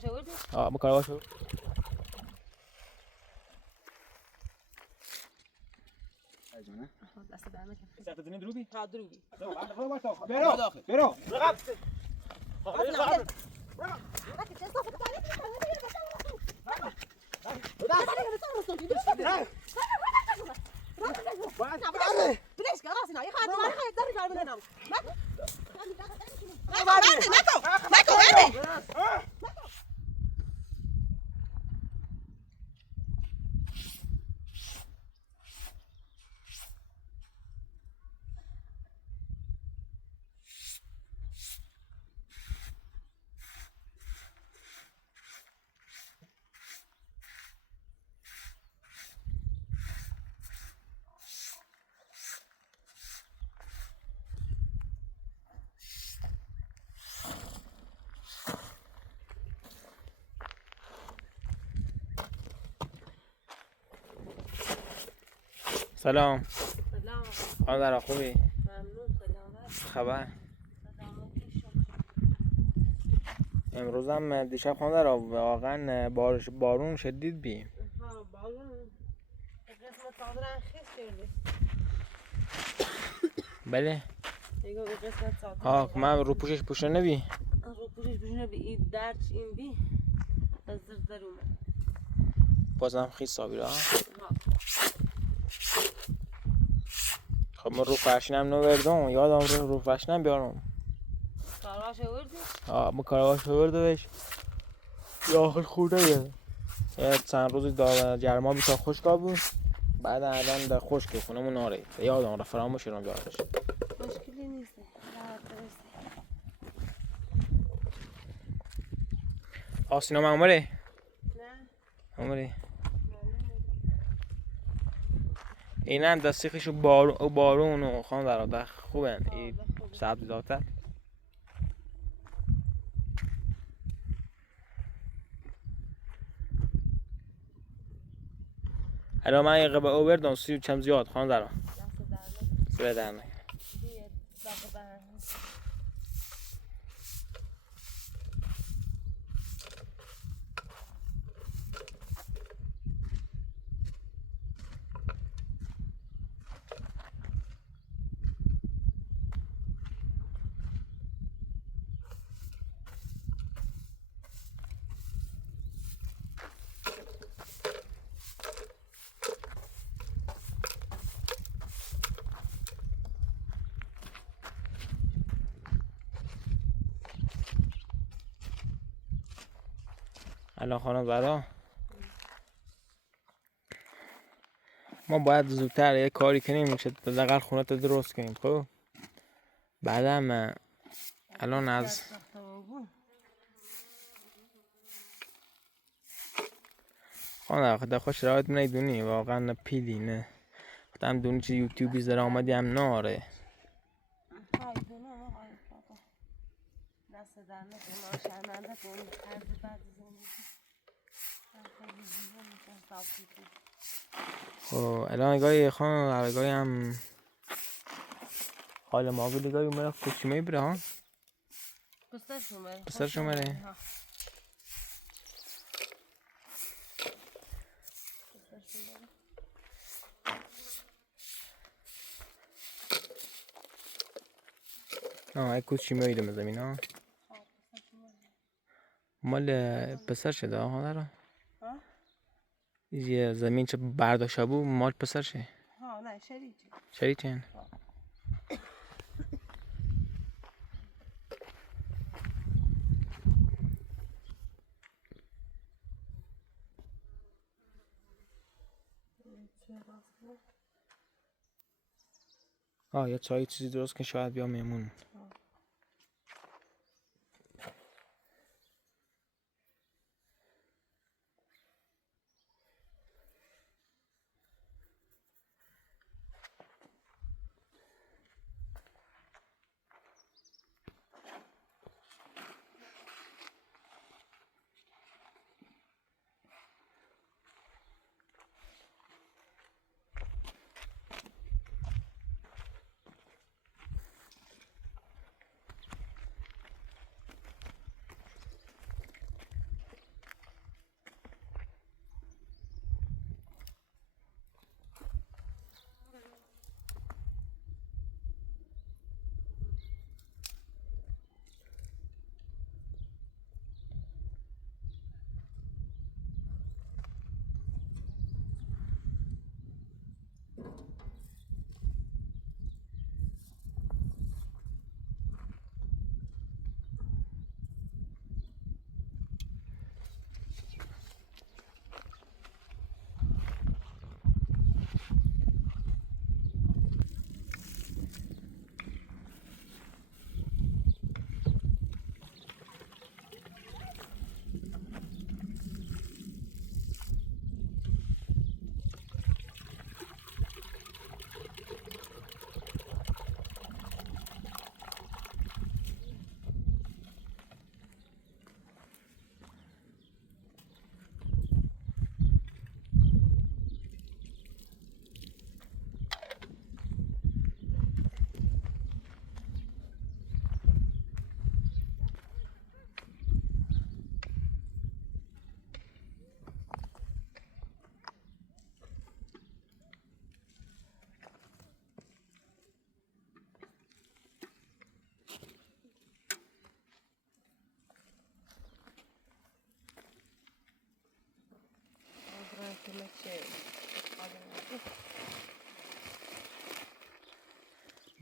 کارواش آوردی؟ با کارواش آورد. دست در نکن. ساعت دنیا دروبی؟ ها دروبی. برو. سلام. سلام. خانم خوبی؟ ممنون. سلامت. خبر؟ سلامت. امروز هم دیشب خانم واقعا بارون شدید بی. ها بارون قسمت صادران خیس کرده. بله. دیگه قسمت صادران. ها من رو پوشش پوشونه بی. رو پوشش پوشونه بی این درچ این بی. از در اومد. بازم خیس صابیره ها. ها. خب من رو فرشینم نوردم یادم رو فرشینم بیارم. کارواش آوردی؟ با کارواش آوردمش. داخل خونه یه چند روزی گرما بی تا خشکا بود. بعد الان در خشک خونمون ناره. یادم رفت فراموش کردم بیارمش. مشکلی نیست. راحت برسه. آسینا ماموره؟ نه. ماموره. این هم دستیخشو بارون و خان در خوبه. این سبز داتر. الان من یه قبه اووردم سی چم زیاد خان در سوی در نه الان خانم برا ما باید زودتر یه کاری کنیم میشه دقیقا خونه تو درست کنیم. خب بعدم الان از خانم خدا خوش راحت نیدونی واقعا پیلی نه خودم دونی چه یوتیوبی زر آمدی هم ناره دست در نکنه شرمنده کن هرزی بعد زندگی خب الان نگاهی خانم نگاهی هم حال ماغو نگاهی اومده کچیمه بره ها پسر شماره یک کچیمه ایده زمین ها مال پسر شده ها داره یه زمین چه برداشته بود مال پسر شه ها نه شریکن یه چای چیزی درست کن شاید بیا میمون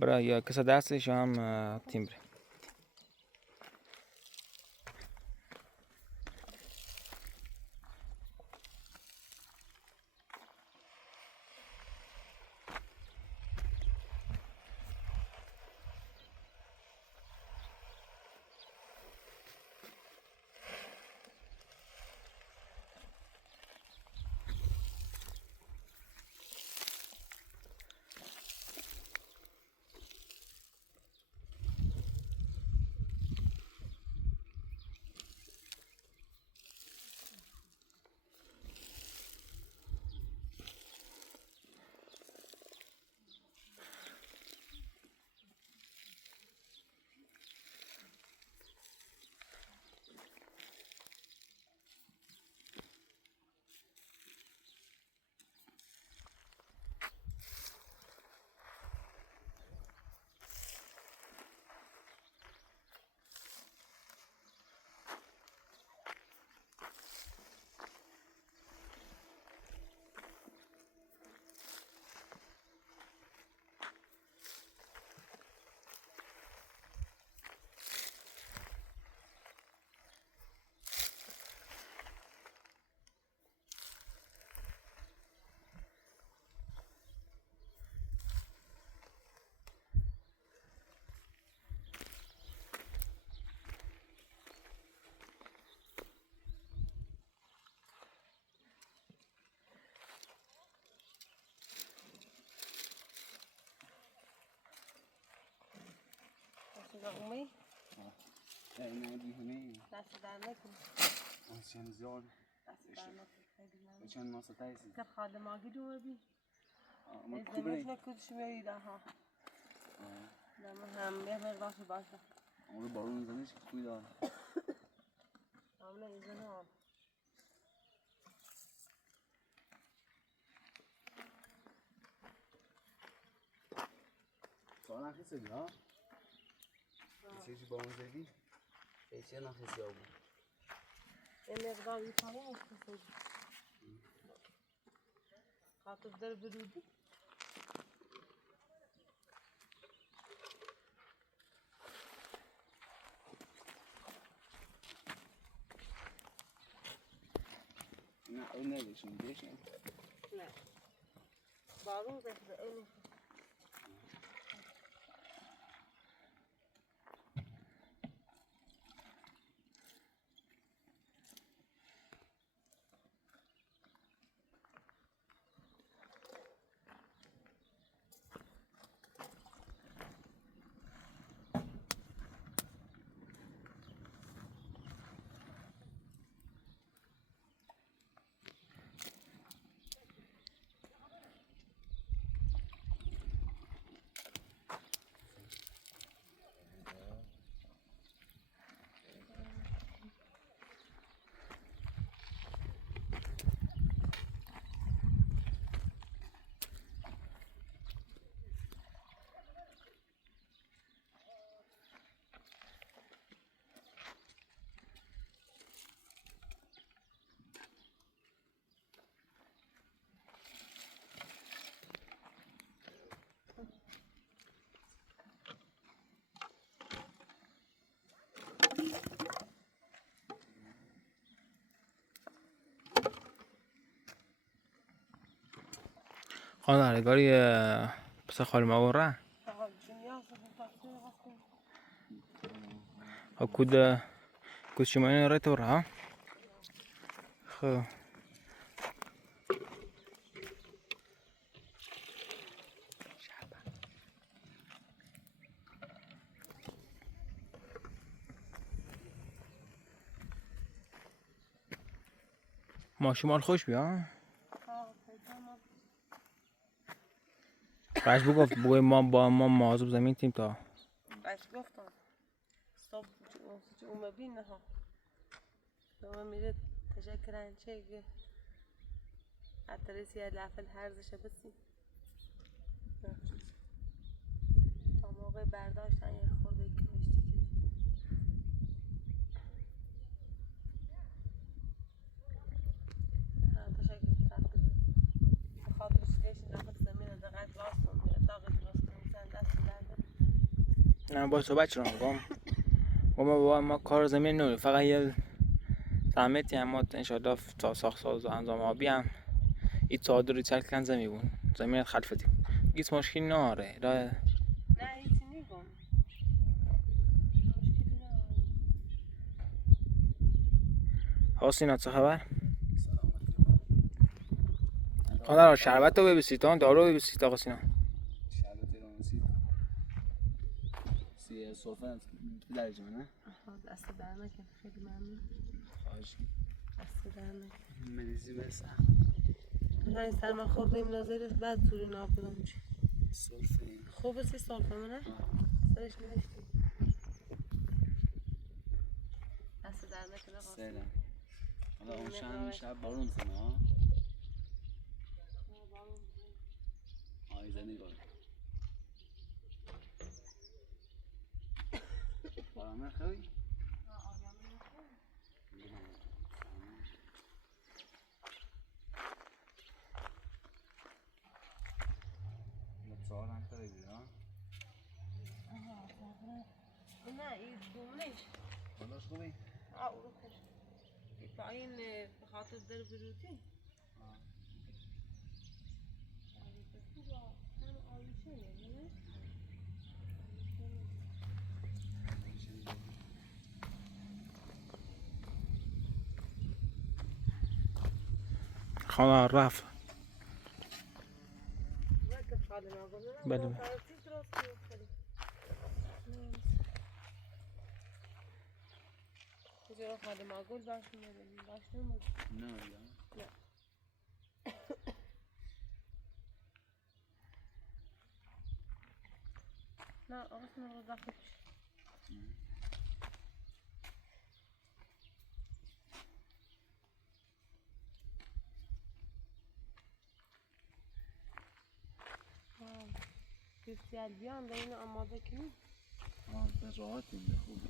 برای یا کسا دستش هم تیم بره. نغمه نه نه دیگه دست در نکن آسیان زیاد دست در نکن خیلی ممنون. چند ماسه تایسی که خادم آگی دو بی ما ازدمت کوبری نکودش میایده ها نمه هم یه مقدارش باشه اون بارون زنش کوی دار همونه ایزن هم سوال نخیسه بی ها چیزی بارون زدی چیزی نخیسی ها بود یه مقدار بیتانی مشکل خاطر در برودی نه اون نداشتیم دیشن نه بارون بخده اینو خانه هرگاری پس خالی ما برا کود شما این رای تو را خب ماشی مال خوش بیا قش بگفت بگوی ما با ما مواظب زمین تیم تا قش گفتم صبح اومه بین ها اومه میره تشکرن چه گه اترسی لفل هرزشه بسی تا موقع برداشتن یه خورده کشتی تشکر بخاطر شکرش نفت زمین دقیق راست کنم اتاق درست کنم دست درده نه با صحبت چرا میگم بابا ما کار زمین نوری فقط یه زحمتی هم ما انشالله تا ساخت ساز و انجام آبی هم این چادر چل کن زمین زمین خلفتی گیت مشکل ناره نه هیچی نگم حسینا چه خبر؟ خانه شربت رو ببسید دارو ببسید آقا سینا شربت ایرانسی سی صوفه درجه نه؟ دست در نکن خیلی ممنون خواهش دست در نکن مریضی بسخ همین سر من خوردیم نظرش بعد توری نابودم چی صوفه خوبه سی سال کنه سرش نوشتی دست در نکن آقا سلام حالا اون شب شب بارون زنه ها آیزه نگاه بارامه خوی؟ سوال هم تره بیده ها؟ نه این دومش خداش خوبی؟ او رو خوش با این به خاطر در بروتی خانه رفت بله بله کجا خاله معقول باش نمیدونم نه یا نه آقا رو داخل بسیار بیان ده اینو آماده کنی به راحت این خوبی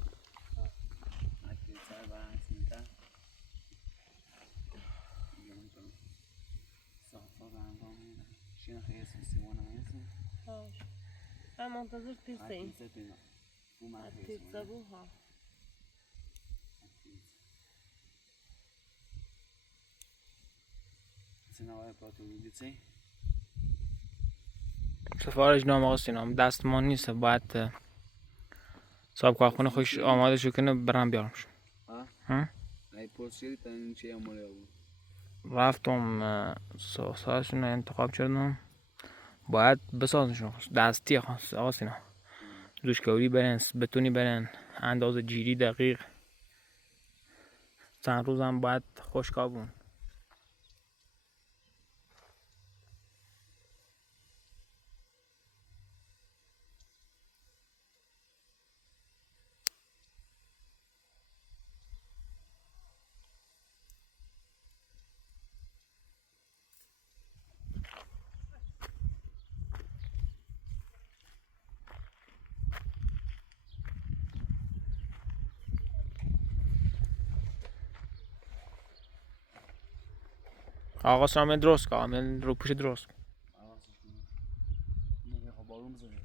اگه سر بحث میتر صافا برنگاه میدن شینا خیلی سیمانه میزن من منتظر پیزه این پیزه پینا بو من پیزه بو ها سنوای پاتو بودی چی؟ سفارش نام آقا سینا دستمان نیست باید صاحب کارخونه خوش آماده شو کنه برام بیارمش ها؟ ای پرسیدی تا این چی اموره بود؟ رفتم ساساشون انتخاب کردم باید بسازنشون دستی آقا سینا دوشکوری برن بتونی برن اندازه جیری دقیق چند روزم باید خوشکابون آقا سینا درست کامل رو پوش درست نگه خب بارون بزنه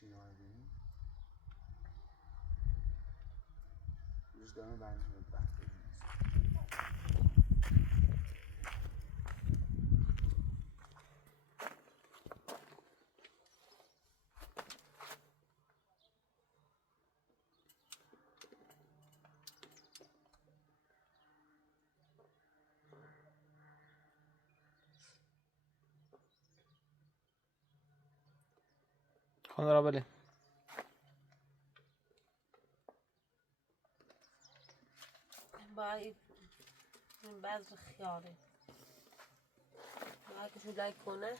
چی نمایی وجدان بند خانه را بله باید این بذر خیاره باید که شده کنه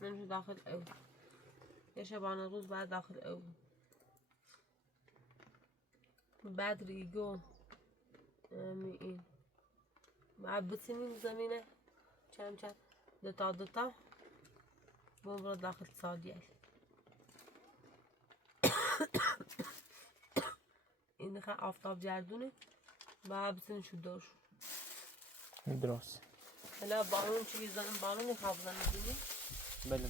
منشو داخل او یه شبانه روز بعد داخل او بعد ریگو این بعد بسیمین زمینه چند دوتا بمرد داخل سادیل این دخل آفتاب جردونه بعد بسیمین شو دور درست حالا بارون چی بیزنم بارون خواب زنه بله بله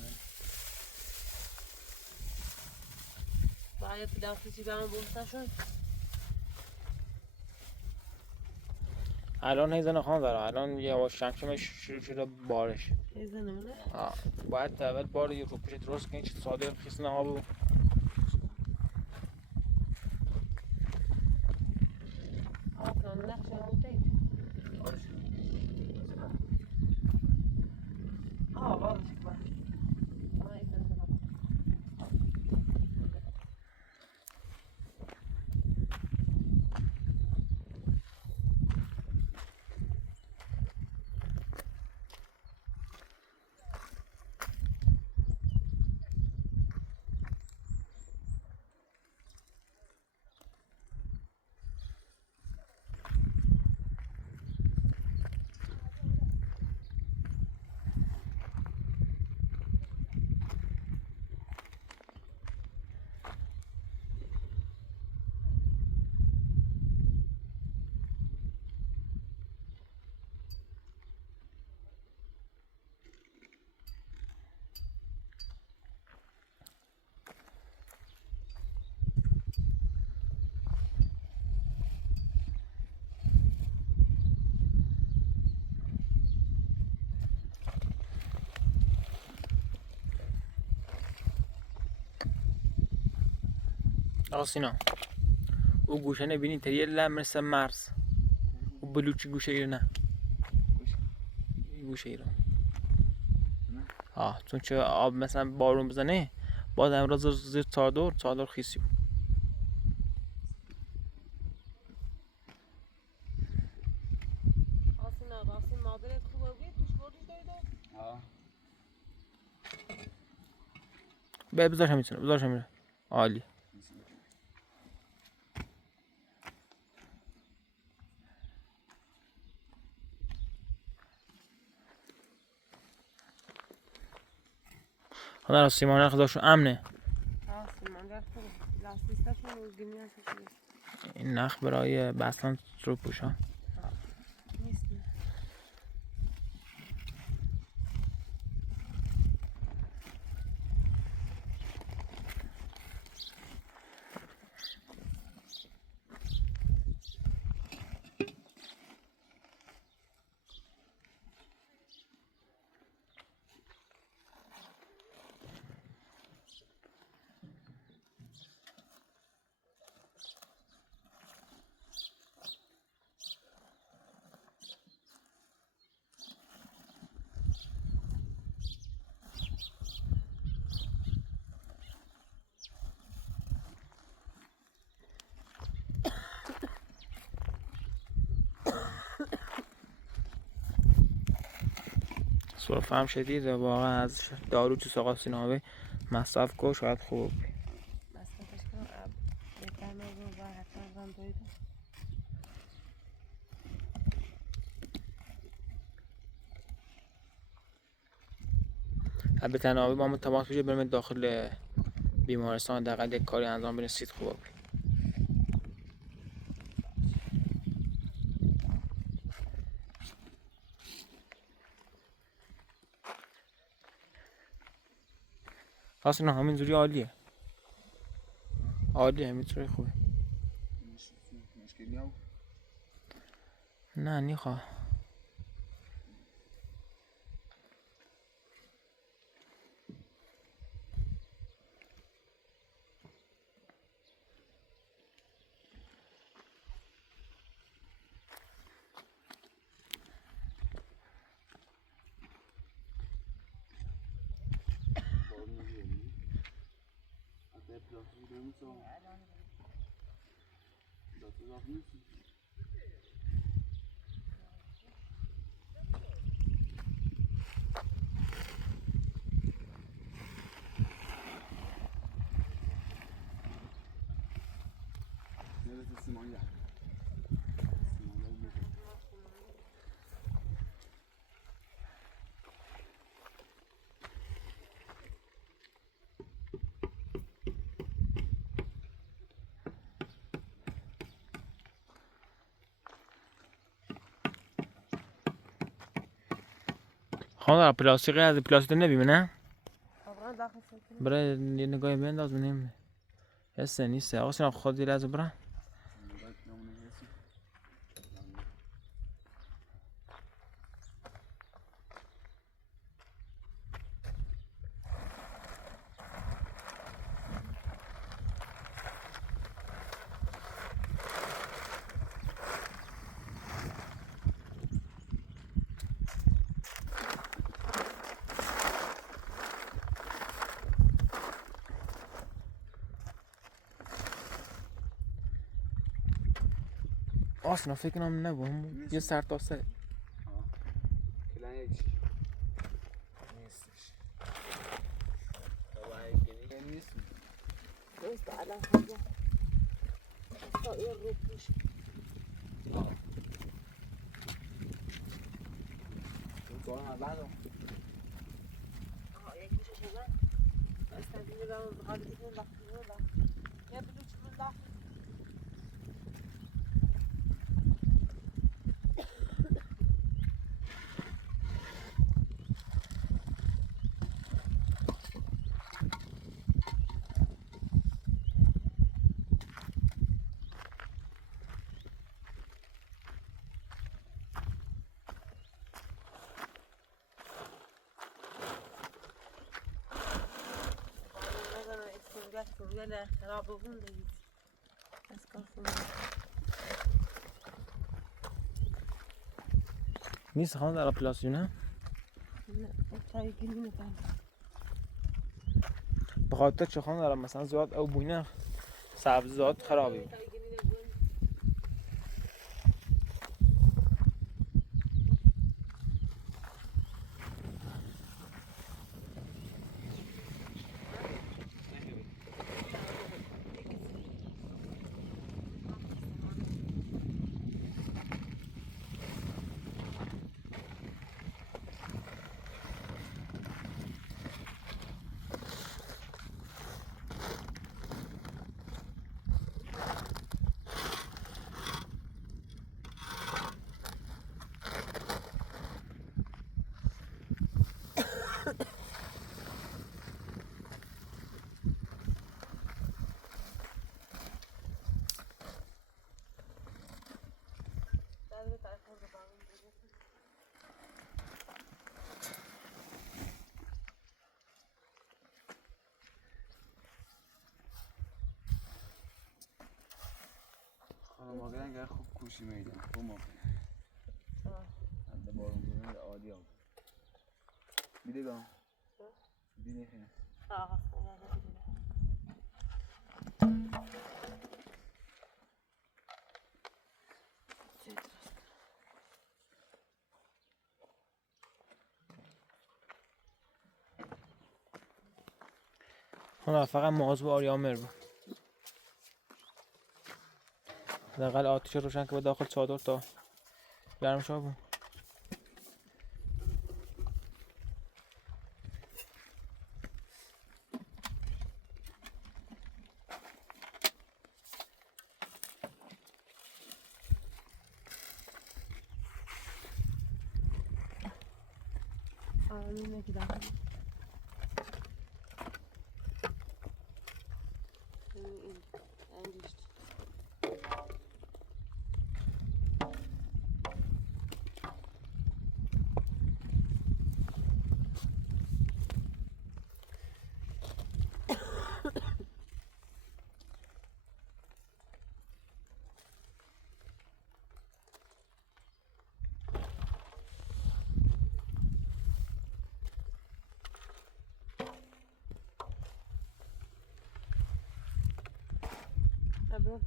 باید پلاستیکی چی برام بومتا شد الان هیزن خواهم داره الان یه هوا شمشمش شروع شده بارش هیزنه منه باید اول بار یه روپوش درست کنی چه ساده خیسنه ها بو آفران نقشه همون واضح بقى آقا سینا او گوشه نبینی تریه لم مثل مرز او بلوچی گوشه ایره نه گوشه ایره چون چه آب مثلا بارون بزنه باز امروز زیر چادر خیسی بود راستی مادر خوبه بود توش بردی دایده بذارش میتونه بذارش میره عالی خدا راستی مانه خداشو امنه این نخ برای بستن رو پوشا سرفه هم شدیده واقعا از دارو تو ساقا سیناوی مصرف کن شاید خوب مصرفش کنم بهتر نگو و حتما زن دایده به تنهایی با همون تماس بشه بریم داخل بیمارستان دقیقا یک کاری انجام برسید خوب اصلا همینجوری عالیه همینجوری خوبه مشکلی هم نه نیخواه پلاستیک داریم خانم پلاستیک از پلاستیک نمیبینه طبعا داخل سکنه برای یه نگاهی بنداز ببینیم حس نیست آقا سینا خود دیر از برا آسنا فکر کنم نبود یه سر تا سر کلان یک نیستش بابا این نیست نیست الان خدا تا این رو پیش کارم بعد یکیش شده استنجی رو قاعد دیدن وقتی رو یا بلوچ من داخل فرقله خراب بون دید از کافون نیست خانم در پلاستیک نه نه تایی گلی نفهم به خاطر چه خانم دارم مثلا زیاد او بوینه سبزیجات خرابی خانم آقای انگار خوب کوشی میدن خوب موقع انده بارون بودن عادی هم بیده گام بیده خیلی خانم فقط موضوع آریامر بود دقیقا آتیش روشن که به داخل چادر تا گرم شا بود اینه که داخل این انجشت Abra.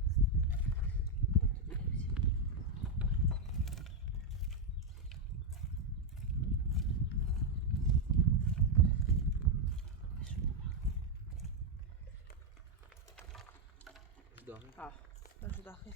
باشه داخل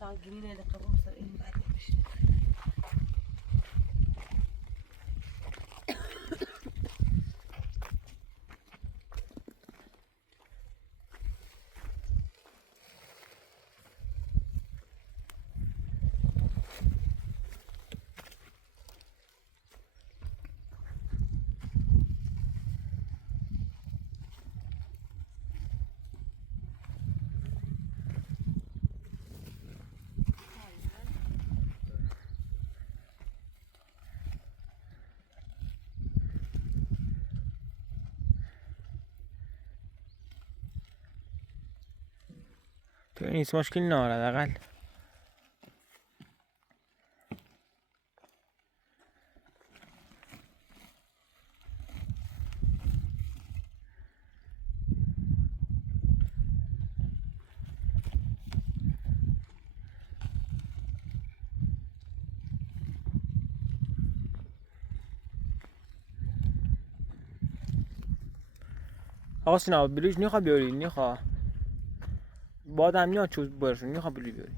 تا گرینه لقبه سر این بعد میشه. تو این هیچ مشکلی نداره حداقل آقا سینا بلیش نیخوا بیاری نیخوا بادم نیاد چوز برشون نیخوا بلی بیاری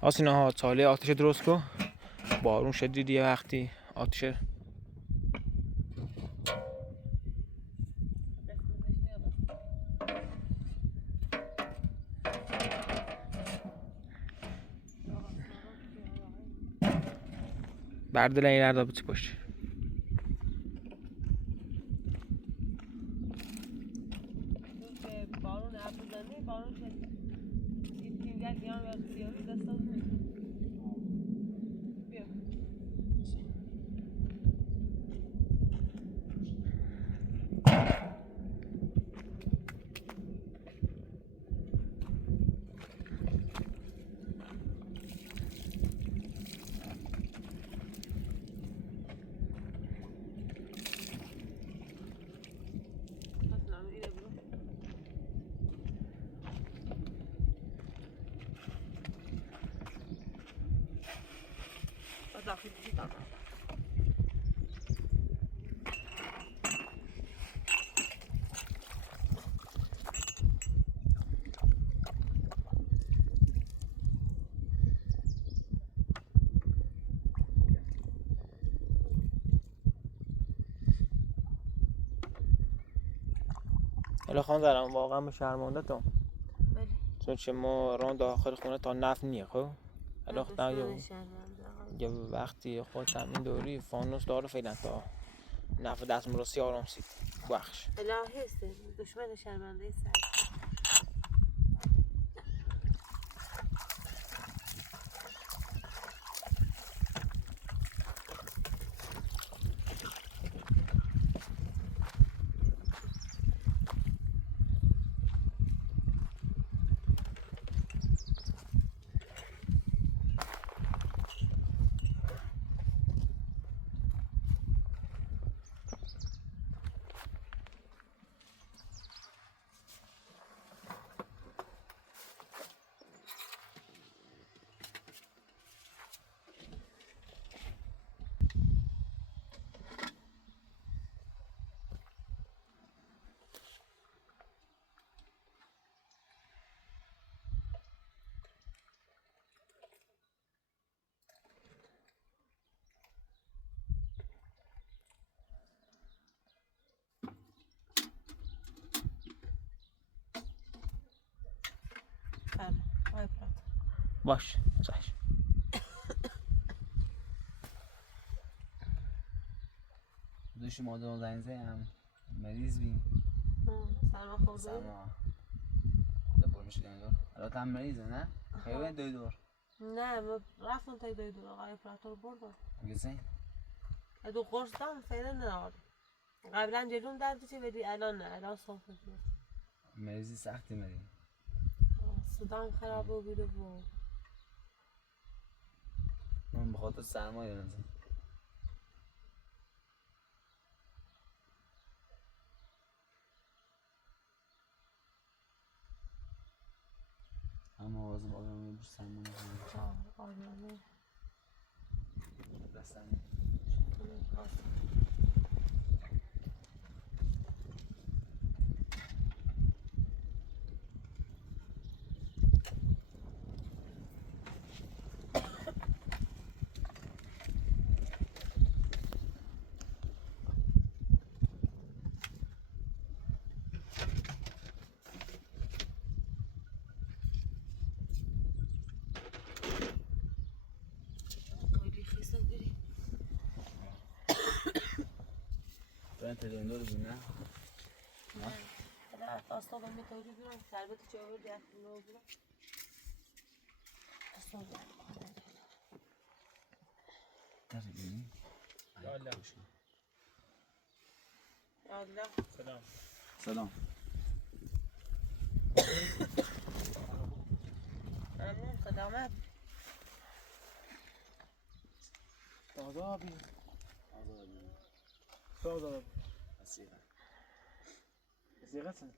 آقا سینا ها چاله آتش درست کن بارون شدید یه وقتی آتش بردل این رد بچی پشت بارون ابر زنی بارون شد این تینگل بیان و بیاری دستان بیا داخل دیدم حالا خان دارم واقعا به شرمنده تو بله چون چه ما ران داخل خونه تا نفت نیه خب حالا خدا یه وقتی خود تامین دوری فانوس داره فعلا تا نفت دست مرسی آرام سید بخش الهی است دشمن شرمنده سر باش چشم دوش مادر زنزه هم مریض بی سرما خورده سرما دبور میشه دور البته هم مریضه نه؟ خیلی دوی دور نه ما رفتم تا دوی دور آقای پراتور بردم گسه؟ دو قرص دام فعلا نهارم قبلا جلوم درد چه بدی الان نه الان صاف شد مریضی سختی مری صدام خراب بوده و من بخاطر سرما یادم اما آواز بالا میبور سرما آره دستم تلوین دور بود نه؟ نه آستا با میتوری بیرون شربت چه آوردی از نو بیرون آستا در بینی؟ یالا یالا سلام سلام ممنون خدامت آزادی آزاد وسیقه وسیقه سن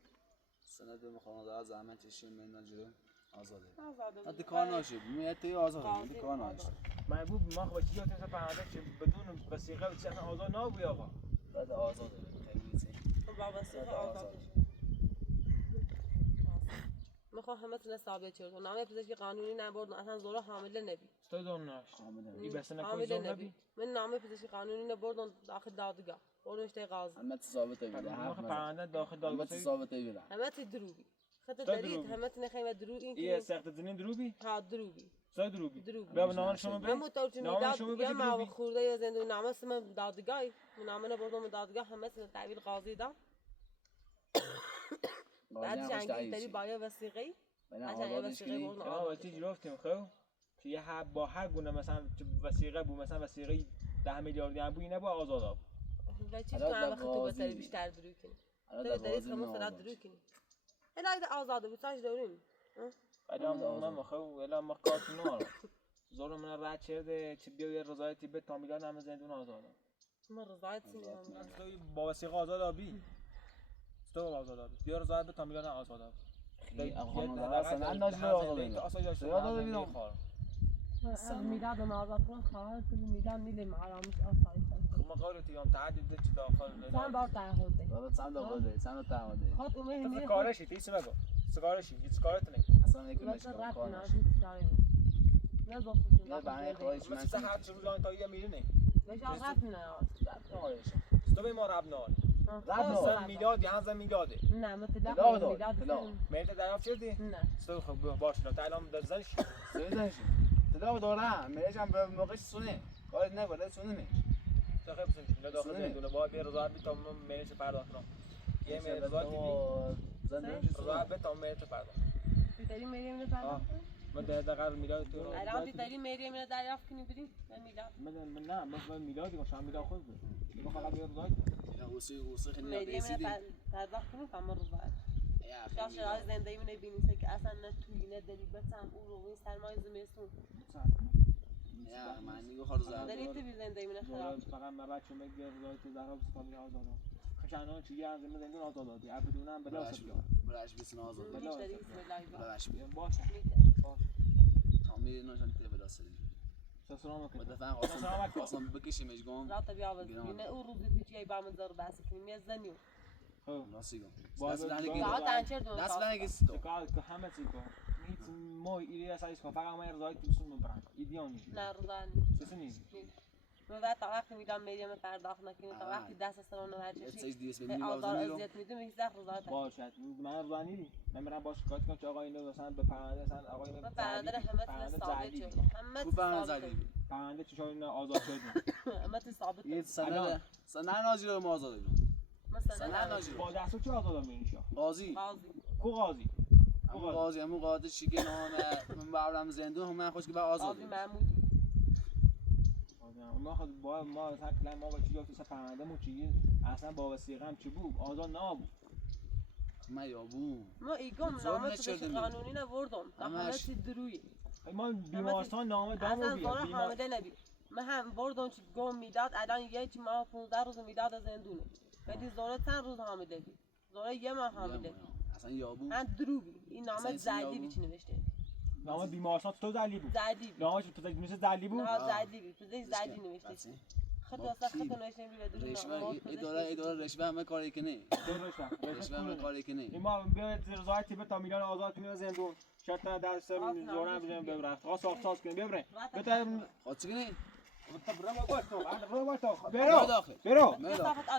سند مخانه از زحمت چشیم من جلو آزاده آزاده حتی کار نشه میاد توی آزاده کار نشه محبوب ما خب چیزا تنها پرنده که بدون وسیقه چه اصلا آزاد نبود آقا بعد آزاده خیلی زین با وسیقه آزادش میخوام همه تونه ثابت شد و نامه پزشکی قانونی نبرد اصلا زورا حامله نبی تو دون ناش این بس نکن حامله زور نبی نبی من نامه پزشکی قانونی نبردم داخل دادگاه برنشته قاضی همه ثابت بیده ما حرف خب نزن پرنده داخل همه دادگاه ثابت بیده همه تی دروبی خط دروبی. دارید همه تی نخیم درو این یه که سخت زنین دروبی ها دروبی سای دروبی دروبی بیا نام شما بده همون طور که نام شما میداد یا بده ما دروبی خورده یا زنده نامه سم دادگاهی نامه نبردم دادگاه همه تی تحویل قاضی داد بعد جنگی داری با یه وسیقه عشان یه وسیقه بردم ما وقتی جفتیم خب که یه با هر گونه مثلا وسیقه بود مثلا وسیقه 10 میلیاردی هم بود اینه با آزاد آب و چی تو هم خطوبه تری بیشتر درو کنی تو دارید همون فراد درو کنی الهی ده آزاده بود ساش داریم الان ما خب الان ما کارت نارم زور من رد کرده چه بیا یه رضایتی به تا میلیارد همه زندون آزاد ما رضایتی نمیم تو با وسیقه آزاد آبی تو آزاد آبی بیا رضایت به تا میلیارد آزاد آب میلاد ما آزاد کن خواهر تو میلاد میلیم آرامش آسایش ما قالت یام تعدد چه داخل چند بار تعهد ده دادا چند داخل چند تعهد ده خود اومه تو همیه کارشی تیس مگو سکارشی هیچ کارت نه اصلا یکی مثل مشکل رفت کار نه نشه هیچ کاری نه دوست نه برای خواهش ما چه هر روز آن تا یه میلیونه بشار رفت نه تو به ما رب نال رب زن میلیارد یا زن میلیارده نه مثل طلا دفعه داد، میلاد طلا. مریت دریافت کردی نه تو خب باش تا الان در زنش سویدنش طلا دارم میرم به موقعش سونه کار نه ولی سونه نه تو خب سن داخل زندون با به رضایت به تا مریت پرداخت کنم یه مریت رضایت رضایت به تا مریت پرداخت بیتاری مریم رو پرداخت من در قرار میلیارد تو الان بیتاری مریم رو دریافت کنی بریم من میلاد من نه من میلیاردی گفتم میلیارد خود بود من فقط به رضایت اوسی خیلی مریم رسیدی رو پرداخت کنیم فهم رضایت یا شاش از زندگی من بینیسه که اصلا نه توی نه دلی بتم اون رو این سرمایه زمستون یا من نیگو خارج زد داری تو بی زندگی من خراب فقط من بچه میگه رضایت در حال سپامی آزاد خشانه چی از زندون آزاد آدی بدونم بلا برایش بسن آزاد هیچ داری اسم لایو برایش باشه باشه تامی نشان ته بلا سری سلام و دفعه اصلا بکشیمش گام لا طبيعة بس نه اون روز دیگه با من زار بس کنیم میزنیو راسیگم ساعت انچر دون دست لنگیست چکار که همه چی کو هیچ مو ایلی سایز کو فقط ما رضایت بسون من برام ایدیون نه رضان سسنی من بعد تا وقتی میدم میدیم پرداخت نکنیم تا وقتی دست سران و هرچی آزار اذیت میدیم هیچ وقت روزا باشد من روزانی من برم باش شکایت کنم که آقا اینو مثلا به پرنده مثلا آقا اینو پرنده همه ثابت شد همه ثابت پرنده چطور اینا آزاد شد همه ثابت یه سند ناجی رو ما آزاد مثلا با دستو چه آزاد میشی قاضی کو قاضی همون قاضی شیگه نامه من برام زندون هم من خوش که با آزاد قاضی محمود ما خود با ما تکلا ما با چیزا تو پرنده مو چی اصلا با وثیقه هم چی بود آزاد نبود ما یابو ما ایگم نامه تو قانونی نوردم همه چی درویی ما بیمارستان نامه دام اصلا زورا حامله نبی من هم بردم چی گم میداد الان یه چی ما 15 روز میداد از زندونه ولی زورا چند روز حامله بی زورا یه ماه حامله بی اصلا یابو من دروبی این نامه زدی بی چی نوشته نامه بیمارستان تو زدی بود زدی نامه تو پزشک مثل زدی بود نه زدی بی پزشک زدی نوشته خط واسه خط نوشته بی بدون رشوه اداره رشوه همه کاری کنه رشوه همه کاری کنه ما بیاید رضایتی به تا میلیون آزاد کنیم از زندون شرط درس زورم بزنیم ببرم خاص ساز کنیم ببرم بتام خاص کنی برو باش تو برو باش تو برو برو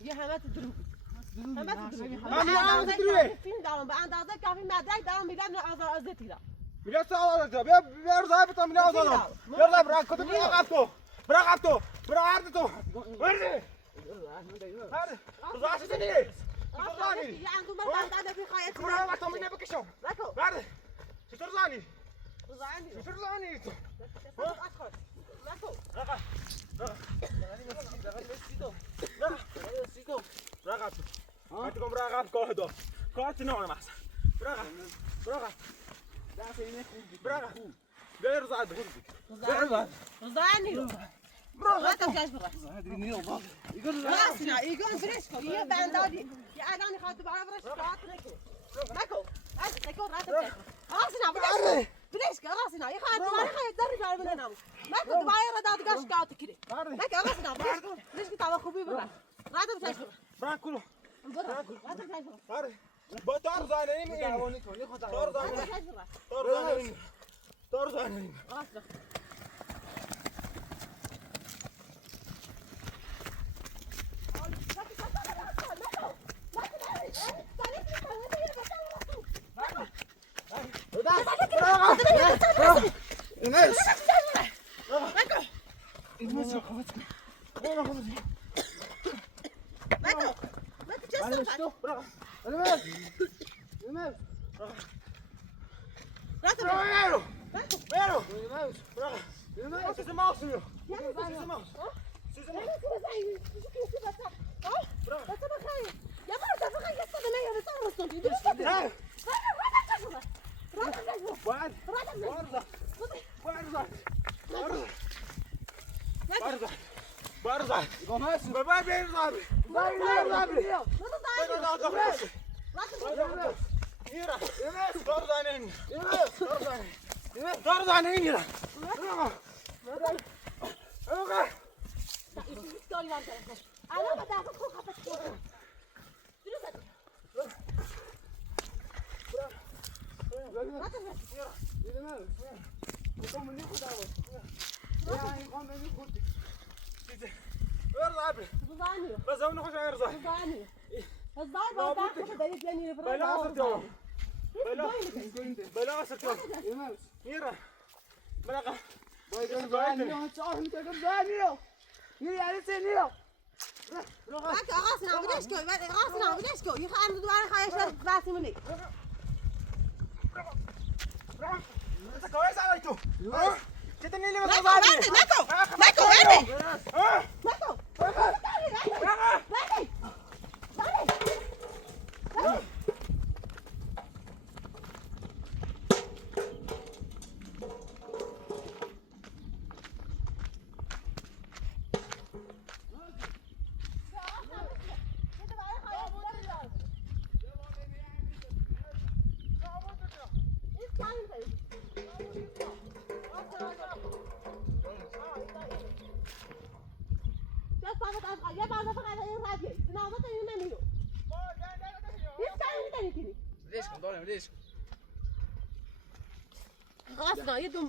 یه همه تو دروبی همه تو دروبی فیلم دارم به اندازه کافی مدرک دارم میدم نه آزار ازتی را میگه سوال داد بیا رضایت بتام میلیون آزاد بیا برا کدوم میگه تو برا تو برا هر تو برده هر رضایت چی دیگه رضایت یه اندومه بنده نمیخواد برا وقت می نبکشم برده چطور زنی رضایت چطور زنی تو رقم کار دو کارت نانم است رقم بیا رضایت رضایت کاش بگو راسنا ایگون برش کو یه بندادی یه الان خاطر برای برش کات نکو نکو از تکو رات کاش راسنا برش کو راسنا یه خاطر برای خاطر داری جار بدنم نکو دوباره را دادگاش کات کری نکو راسنا برش کی توا خوبی برا رات کاش برا کلو برا رات کاش برا با تار زنی میگی تار زنی راسنا داری من دارم الان به دست خود خفت کنم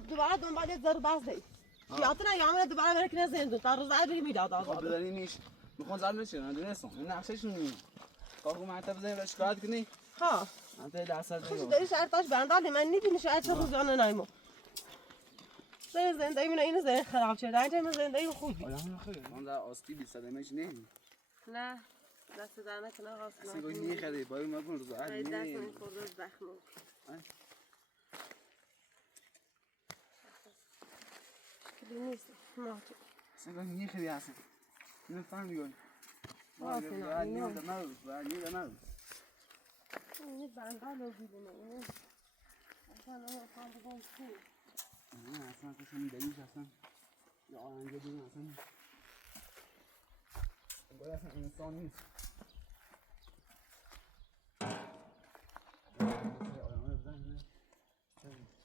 دوباره دنبال یه ذره بس دی. یادتونه یامونه دوباره بره کنه زندون تا روز بعد میداد آزاد. بدنی نیست. میخوان زار بشن. دونستم. این نقشهشون نیست. کارو معتب بزنیم روش کار کنی. ها. انت دست از خوش داری شرطاش بندالی من نمیدونی شاید چه روزانه نایمو. زندگی من اینو زنده خراب شده. اینجا من زندگی خوبی. حالا من خیلی. من در آستی 20 میش نه. نه. دست زنه کنه راست. اصلا گوی نمیخری. باید ما کنیم روز بعد نه. دست من خورده زخم. نیست ما اصلا گوی نمیخری اصلا. نمیفهمی گوی. ما نه نه. این بندالو بیرونه. اصلا نمیفهم بگم چی. نه اصلا کسی دلیلش اصلا یا آنجا دیگه اصلا گوی اصلا انسان نیست.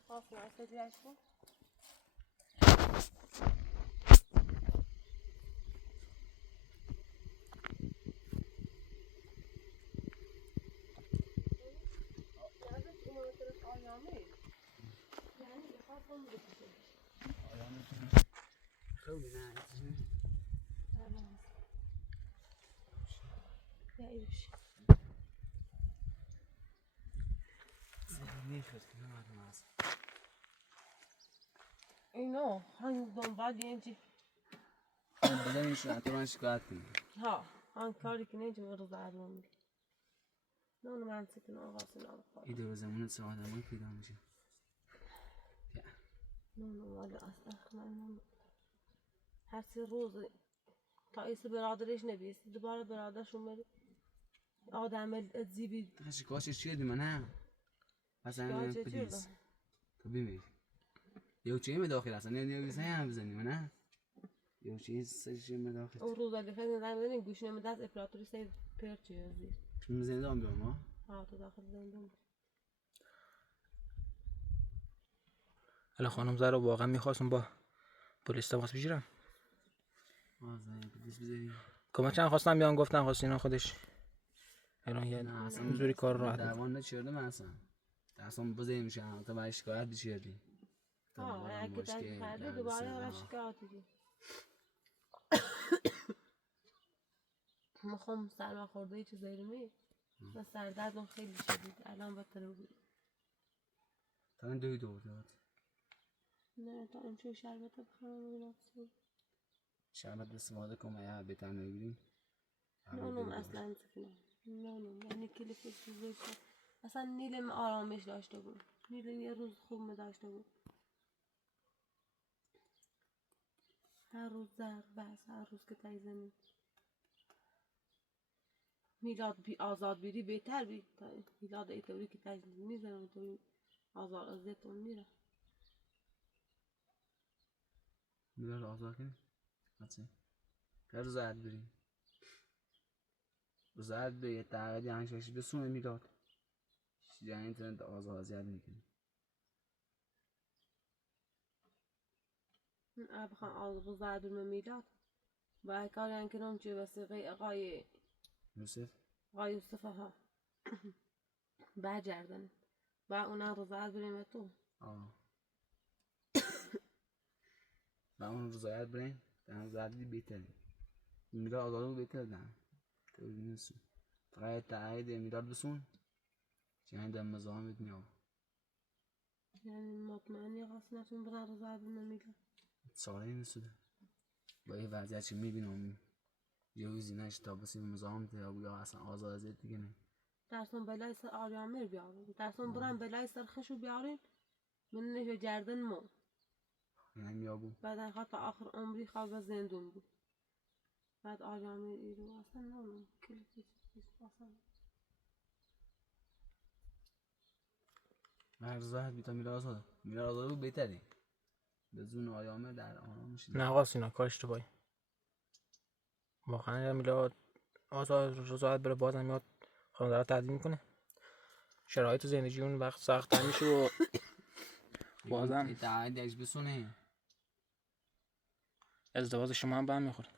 آفرین اصلا دیگرش کن. خیلی نه ایش اینو هم دنبال اینجی بدنش نه تو من شکایت کنی ها هم کاری که نیجی رو زردون میگه نه اونو من سکن آقا سنام خواهد این دو زمونه سه آدمایی پیدا میشه نه ولی اصلا من هر 3 روز تا ایسه برادرش نبیستی دوباره برادرشون بری آدم زیبی شکایتش چیه دی من نه اصلا پلیس تو ببین یه چیزی مداخل اصلا نمی‌دونی هم بزنی من نه یه چیزی مداخل اون روز دیگه فکر نمی‌دونی گوش نمی‌ده از اپراتوری سیو پرچی زیر تو زندان بیام ها تو داخل زندان حالا خانم زهرا واقعا می‌خواستم با پلیس تماس بگیرم پلیس بزنی کمکم خواستم بیان گفتن خواستین خودش الان یه زوری کار راحت دوان نشورده من اصلا بزنیم میشم تا برای شکایت بشیردیم اگه دست فرده دوباره حالا شکایت دیگه میخوام سرما خورده یه چیزایی رو می و سردردم خیلی شدید الان بدتر بود تا این دوی دو داد نه تا این چوی شربت بخورم ببینم چی شربت استفاده کنم یا بهتر نگیریم نه اصلا سکنم نه یعنی کلیپش چیزی شد اصلا نیلم آرامش داشته بود نیلم یه روز خوب می داشته بود هر روز زرد بس هر روز که تایی زمین میلاد آزاد بیری بهتر بی میلاد ایتوری که تایی میزنم توی آزاد ازتون میره میلاد آزاد کنی؟ حتی هر روز زرد بریم زرد به یه تقییدی هنگشاشی بسونه میلاد جای اینترنت آزاد زیاد میکنی بخوام آغاز زدون میلاد و کاری کنم چه وسیقه آقای یوسف ها برگردن و اونا رو زد بریم تو و اون رضایت برین دارم زدی بهتری میلاد آزادو بهتر دارم تو بینیسون فقط تایید میلاد بسون چه دم مزاحمت میام یعنی مطمئنی قصد نتون برن رو زد بریم میلاد ساله نیست با این وضعیت چی میبینم یه روزی نشه تا بسیم مزاحمت یا اصلا آزاد ازت دیگه نه درسون بلای سر آریامر بیارین درسون برن بلای سر خشو بیارین من نشو جردن مو یعنی میابون بعد خواه تا آخر عمری خواه زندون بود بعد آریامر ایرو اصلا نمیم کلی کسی اصلا من رضایت بیتا میلاد آزاد بود بهتری به زون آیامه در آنها میشید نه آقا سینا کار اشتباهی واقعا اگر میلاد رضایت بره بازم میاد خانواده رو تهدید میکنه شرایط زندگی اون وقت سخت‌تر میشه و بازم تعهدش بسونه ازدواج شما هم به هم میخوره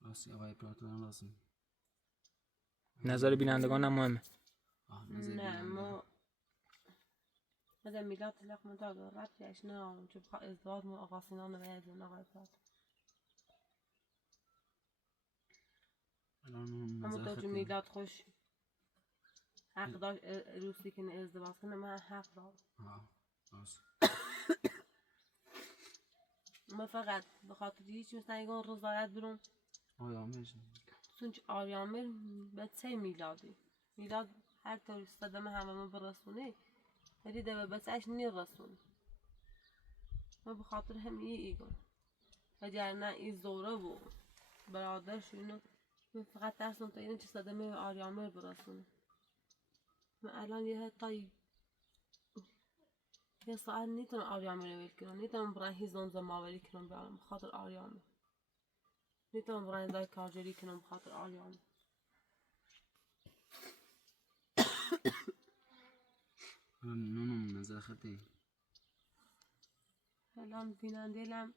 راستی آقای پراتون راستی نظر بینندگان هم مهمه نه ما مثلا میلاد تلق من داد و رد پیش نه چون بخواه ازدواج ما آقا سینان رو بیدون آقای پرات اما تو جو میلاد خوش حق داشت روستی که ازدواج کنه من حق دارم ما فقط به خاطر هیچ مثلا ایگان رضایت برون آریامر به 3 میلادی میلاد هر طور استادم همه ما برسونه ولی ده به 3 نرسونه ما به خاطر هم ایگان اگر نه این زوره بود برادرش اینو من فقط ترسم تا اینو چه صدمه آریامر برسونه من الان یه ساعت نیتونم آریامر رو ویل کنم نیتونم برای هیزون زماوری کنم بیارم بخاطر آریامر نیتونم برای دای کارجری کنم بخاطر آریامر نظر خطی الان بیننده لم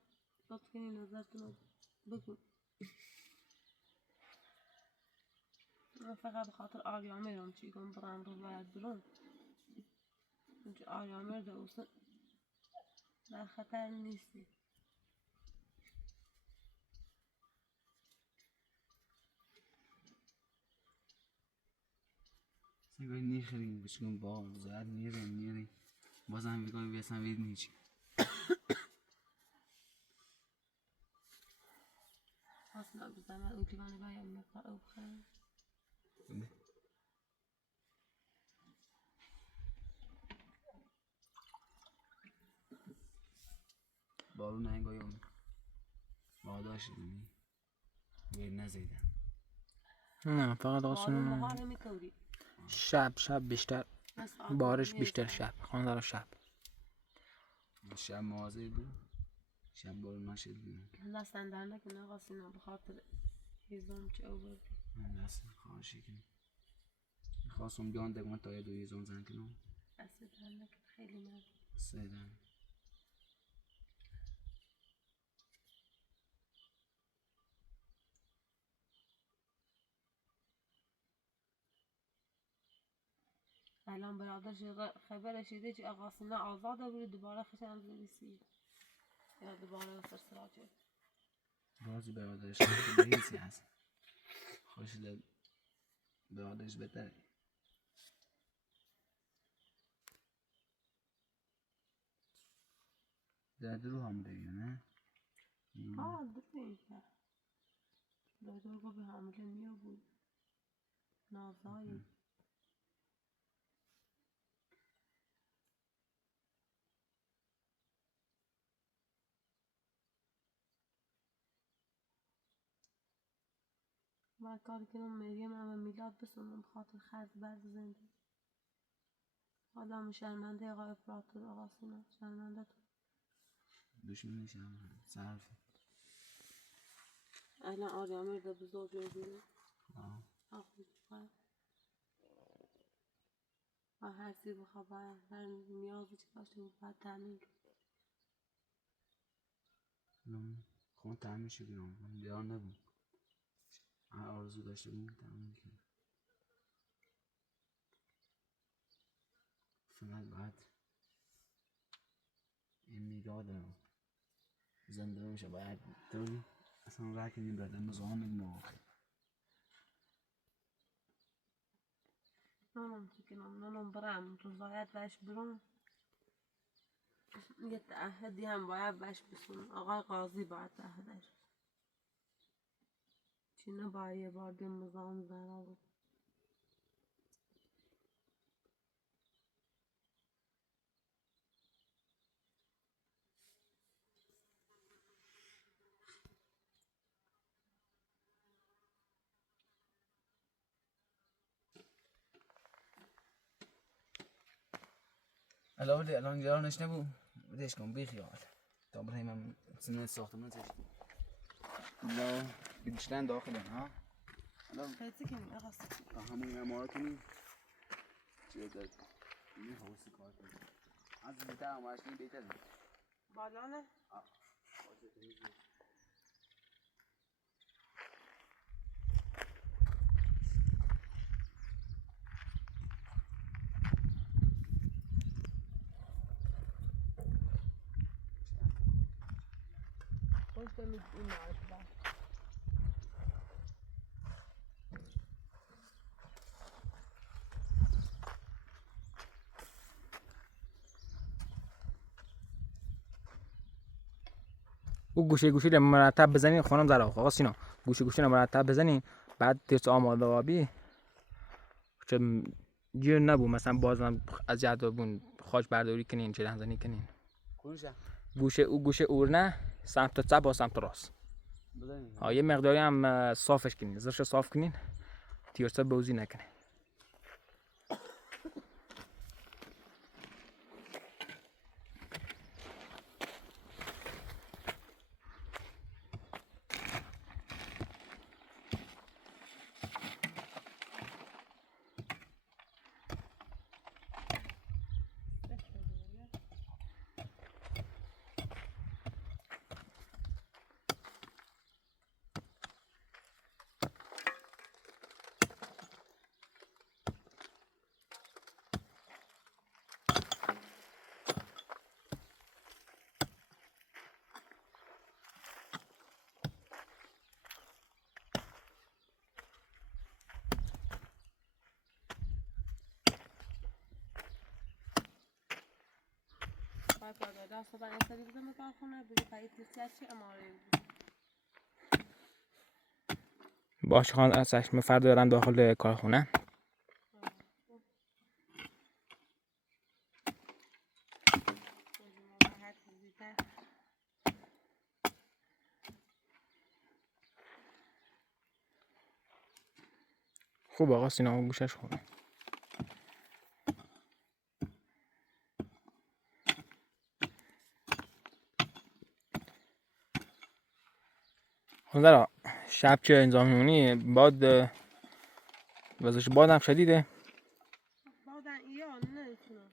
لطف کنی نظرتون رو بگو من فقط بخاطر آریامر هم چی گم برم رو باید برون چون آریامر ده اصلا در خطر نیستی سیگای نیخریم بشکن با زد نیریم بازم بگای بیسن وید نیچی اصلا بزنم او دیوانه بایم نکار او بخرم بارو نهنگایم باداش دونی وید نزیدم نه فقط آقا بارون سینا مهاره میتوری شب بیشتر بارش بیشتر شب خانواده شب شب موازه بود شب بارو نشد بود دستن در نکنه آقا سینا بخاطر هیزم چه او بردی من دست خواهشی کنم میخواستم بیان دگمان تا یه دوی زون زن کنم دست در نکنه خیلی مرد سیدم الان برادرش خبرش ایده که آقا سینا آزاده بود دوباره خشم زدیسی یا دوباره سرسراجه بازی برادرش خیلی بهیسی هست خوش لد برادرش بهتره درد رو هم دیگه نه ها درین که دکتر گفت به حامله میو بود نازایی من کار کنم مریم هم میلاد بسونم بخاطر خرج برد زندگی حالا هم شرمنده آقای پراتور آقا سینا شرمنده تو دشمن نشم صرف الان آریامر ده بزرگ بیرون آخوی بخواه و هر چی بخواه باید هر نیازی که داشته بود باید تامین کرد خون تعمیر شد دیار نبود. هر آرزو داشته بود تعمیر کرد. فقط بعد این میداد زنده میشه باید طوری اصلا راه کنیم بدن مزاحم نبود. نانم برم رضایت بهش برم. یه تعهدی هم باید بهش بسون. آقای قاضی باید تعهدش چینه باید یه بار دیم مزاحم زهرا بود. علاوه الان جارانش نبود بدهش کن بیخیال تا برای من سنه ساختمان تشکیل لا بدشتن داخل ها الان خیلی کنیم اقاست همون امارا کنیم چیه داد این حوثی کار کنیم از بیتر همارش کنیم بیتر بالا نه خوش دمید این معرفه بر او گوشه گوشه مرتب بزنین خانم زهرا آقا سینا گوشه گوشه مرتب بزنین بعد ترس آماده آبی چه گیر نبود مثلا بازم از جدابون خاک برداری کنین چه زنی کنین کنشه گوشه اورنه سمت چپ با سمت راست بزنیم ها یه مقداری هم صافش کنین زرش صاف کنین تیرسا بوزی نکنه باید باید دست با این سری بزنم کارخونه بگه پایید چی اماره بود باشه خان از چشم فردا دارن داخل کارخونه خوب آقا سینا گوشش خوبه خانم شب چه انجام میمونی باد وزش بادم شدیده بادن ایان نمیتونم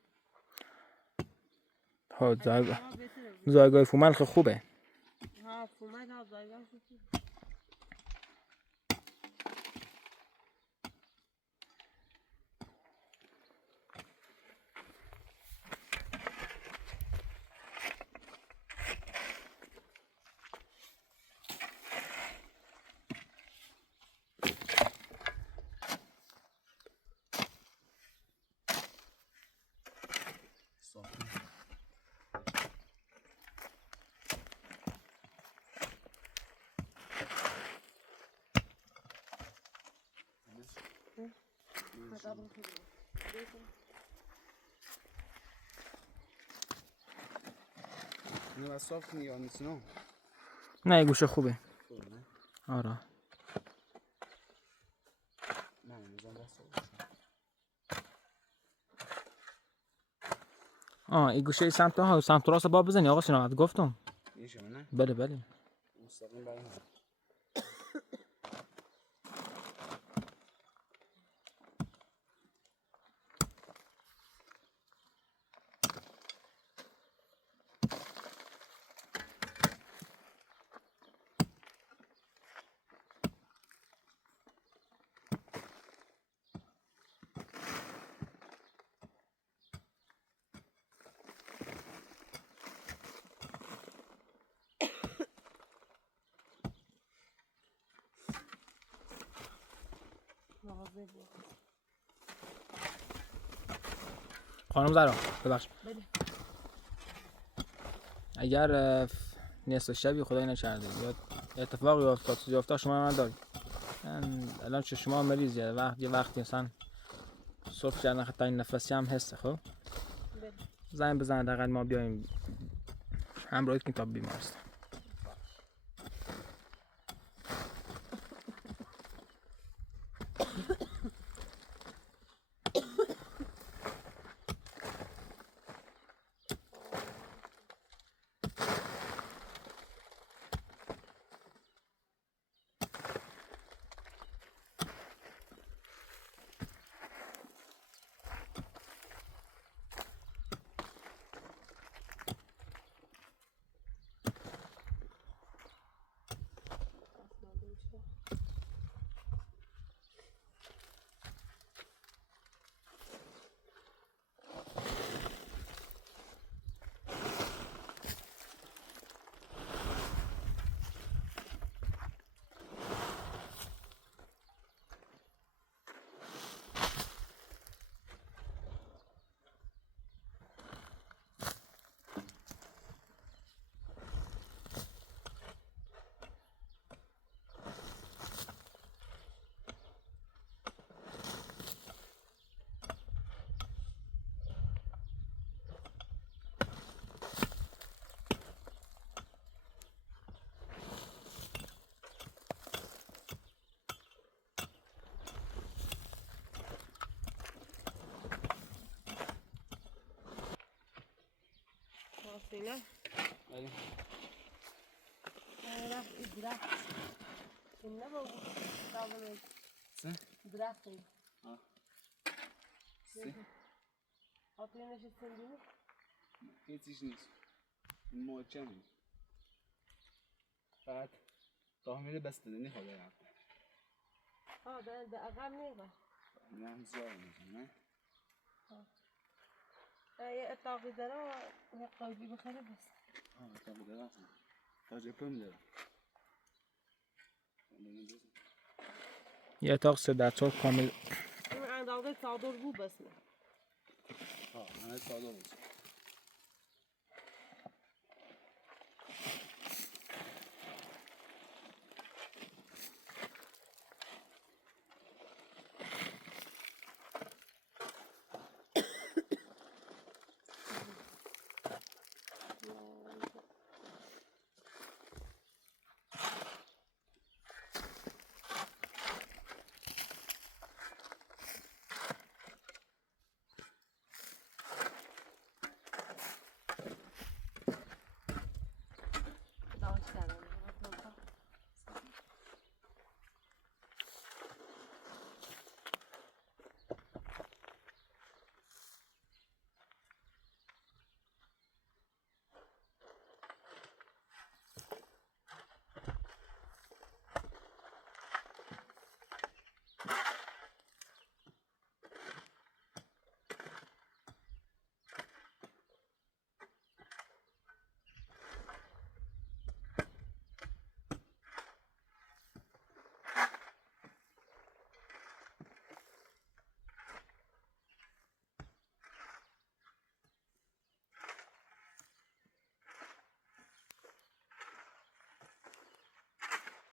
ها زایگاه فومل خیلی خوبه ها فومل ها زایگاه خوبه اینو از صاف کنی یا نیستنو نه گوشه خوبه خوبه نه آره نه نمیزن دست این گوشه سمت ها سمت راست باب بزنی آقا سینا گفتم میشه نه بله بله مستقیم برای مغازه بود. خانم زهرا ببخش بله. اگر نصف شبی خدای نکرده یا اتفاقی افتاد چیزی افتاد شما من دارید. من الان چه شما مریضی یه وقتی مثلا صرف کردن خطا این نفسی هم هسته. خب بله. زنگ بزن دقیقا ما بیایم همراهیت کنیم تا بیمارستان. واصله. بله. رفت درخت. این نبود. داوود. سه. درختی. آه. سه. آتیه نشستن دینه. هیچیش نیست. محکمه. فقط تحمیل بس بدنی خدا یاد. ده عقب نیست. نه زیاد نیست نه. یه اتاقی داره و یه قلبی بخره بس. اتاقی داره اصلا. تاج پرم داره. یه اتاق 3 در 4 کامل. این اندازه چادر بود بس. من چادر بود.